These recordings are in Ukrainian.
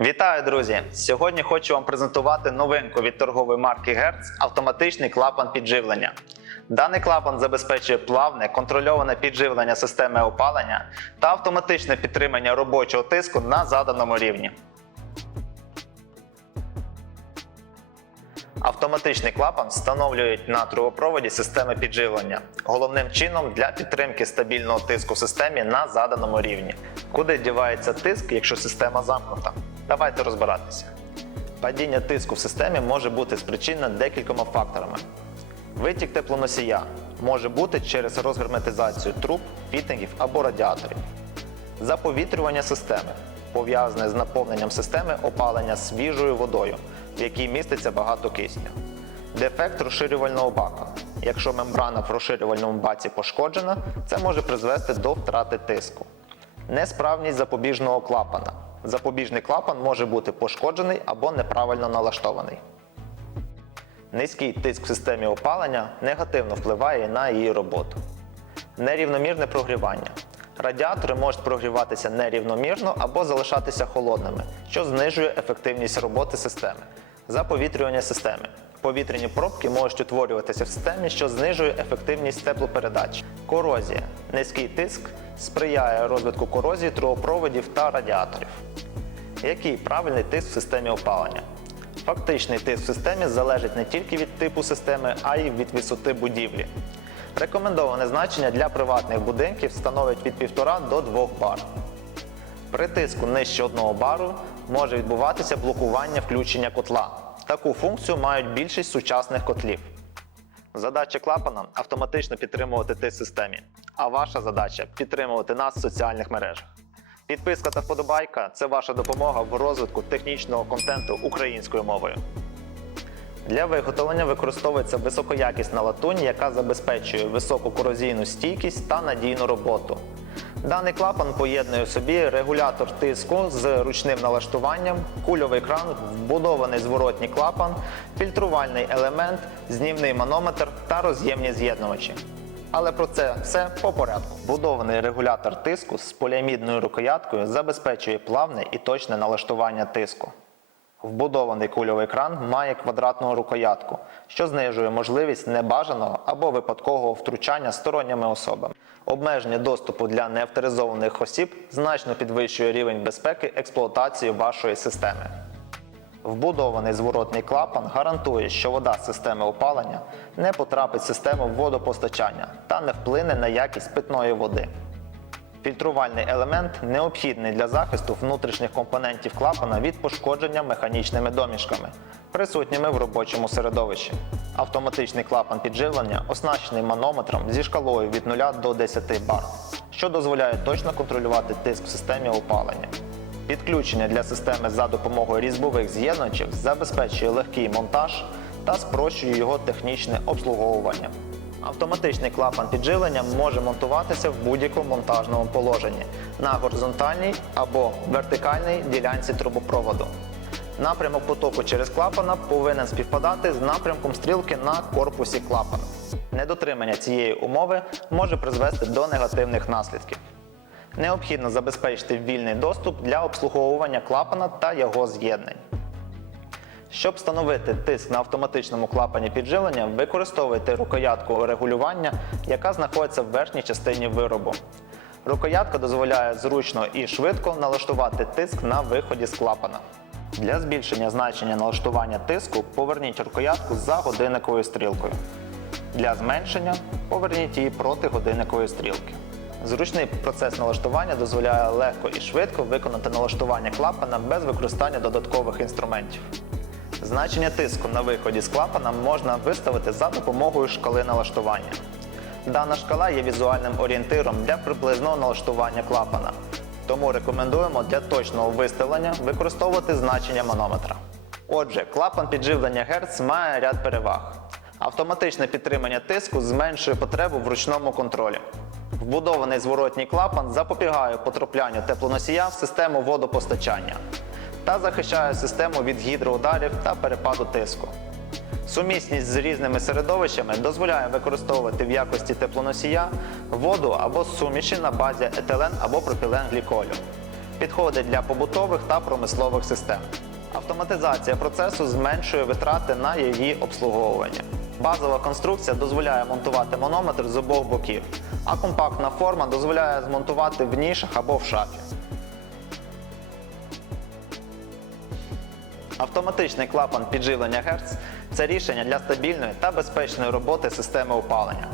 Вітаю, друзі! Сьогодні хочу вам презентувати новинку від торгової марки Hertz – автоматичний клапан підживлення. Даний клапан забезпечує плавне, контрольоване підживлення системи опалення та автоматичне підтримання робочого тиску на заданому рівні. Автоматичний клапан встановлюють на трубопроводі системи підживлення, головним чином для підтримки стабільного тиску в системі на заданому рівні. Куди дівається тиск, якщо система замкнута? Давайте розбиратися. Падіння тиску в системі може бути спричинено декількома факторами. Витік теплоносія може бути через розгерметизацію труб, фітингів або радіаторів. Заповітрювання системи пов'язане з наповненням системи опалення свіжою водою, в якій міститься багато кисню. Дефект розширювального бака. Якщо мембрана в розширювальному баці пошкоджена, це може призвести до втрати тиску. Несправність запобіжного клапана. Запобіжний клапан може бути пошкоджений або неправильно налаштований. Низький тиск в системі опалення негативно впливає на її роботу. Нерівномірне прогрівання. Радіатори можуть прогріватися нерівномірно або залишатися холодними, що знижує ефективність роботи системи. Заповітрювання системи. Повітряні пробки можуть утворюватися в системі, що знижує ефективність теплопередачі. Корозія. Низький тиск сприяє розвитку корозії трубопроводів та радіаторів. Який правильний тиск в системі опалення? Фактичний тиск в системі залежить не тільки від типу системи, а й від висоти будівлі. Рекомендоване значення для приватних будинків становить від 1,5 до 2 бар. При тиску нижче 1 бару може відбуватися блокування включення котла. Таку функцію мають більшість сучасних котлів. Задача клапана автоматично підтримувати ти системі. А ваша задача підтримувати нас в соціальних мережах. Підписка та вподобайка це ваша допомога в розвитку технічного контенту українською мовою. Для виготовлення використовується високоякісна латунь, яка забезпечує високу корозійну стійкість та надійну роботу. Даний клапан поєднує в собі регулятор тиску з ручним налаштуванням, кульовий кран, вбудований зворотній клапан, фільтрувальний елемент, знімний манометр та роз'ємні з'єднувачі. Але про це все по порядку. Будований регулятор тиску з поліамідною рукояткою забезпечує плавне і точне налаштування тиску. Вбудований кульовий кран має квадратну рукоятку, що знижує можливість небажаного або випадкового втручання сторонніми особами. Обмеження доступу для неавторизованих осіб значно підвищує рівень безпеки експлуатації вашої системи. Вбудований зворотний клапан гарантує, що вода з системи опалення не потрапить в систему водопостачання та не вплине на якість питної води. Фільтрувальний елемент необхідний для захисту внутрішніх компонентів клапана від пошкодження механічними домішками, присутніми в робочому середовищі. Автоматичний клапан підживлення оснащений манометром зі шкалою від 0 до 10 бар, що дозволяє точно контролювати тиск в системі опалення. Підключення для системи за допомогою різьбових з'єднувачів забезпечує легкий монтаж та спрощує його технічне обслуговування. Автоматичний клапан підживлення може монтуватися в будь-якому монтажному положенні на горизонтальній або вертикальній ділянці трубопроводу. Напрямок потоку через клапана повинен співпадати з напрямком стрілки на корпусі клапана. Недотримання цієї умови може призвести до негативних наслідків. Необхідно забезпечити вільний доступ для обслуговування клапана та його з'єднань. Щоб встановити тиск на автоматичному клапані підживлення, використовуйте рукоятку регулювання, яка знаходиться в верхній частині виробу. Рукоятка дозволяє зручно і швидко налаштувати тиск на виході з клапана. Для збільшення значення налаштування тиску поверніть рукоятку за годинниковою стрілкою. Для зменшення поверніть її проти годинникової стрілки. Зручний процес налаштування дозволяє легко і швидко виконати налаштування клапана без використання додаткових інструментів. Значення тиску на виході з клапана можна виставити за допомогою шкали налаштування. Дана шкала є візуальним орієнтиром для приблизного налаштування клапана, тому рекомендуємо для точного виставлення використовувати значення манометра. Отже, клапан підживлення Герц має ряд переваг. Автоматичне підтримання тиску зменшує потребу в ручному контролі. Вбудований зворотній клапан запобігає потраплянню теплоносія в систему водопостачання та захищає систему від гідроударів та перепаду тиску. Сумісність з різними середовищами дозволяє використовувати в якості теплоносія воду або суміші на базі етилен або пропіленгліколю. Підходить для побутових та промислових систем. Автоматизація процесу зменшує витрати на її обслуговування. Базова конструкція дозволяє монтувати манометр з обох боків, а компактна форма дозволяє змонтувати в нішах або в шафі. Автоматичний клапан підживлення Герц це рішення для стабільної та безпечної роботи системи опалення.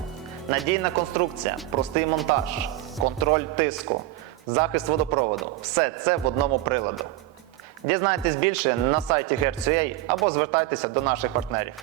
Надійна конструкція, простий монтаж, контроль тиску, захист водопроводу все це в одному приладу. Дізнайтесь більше на сайті Hertz.ua або звертайтеся до наших партнерів.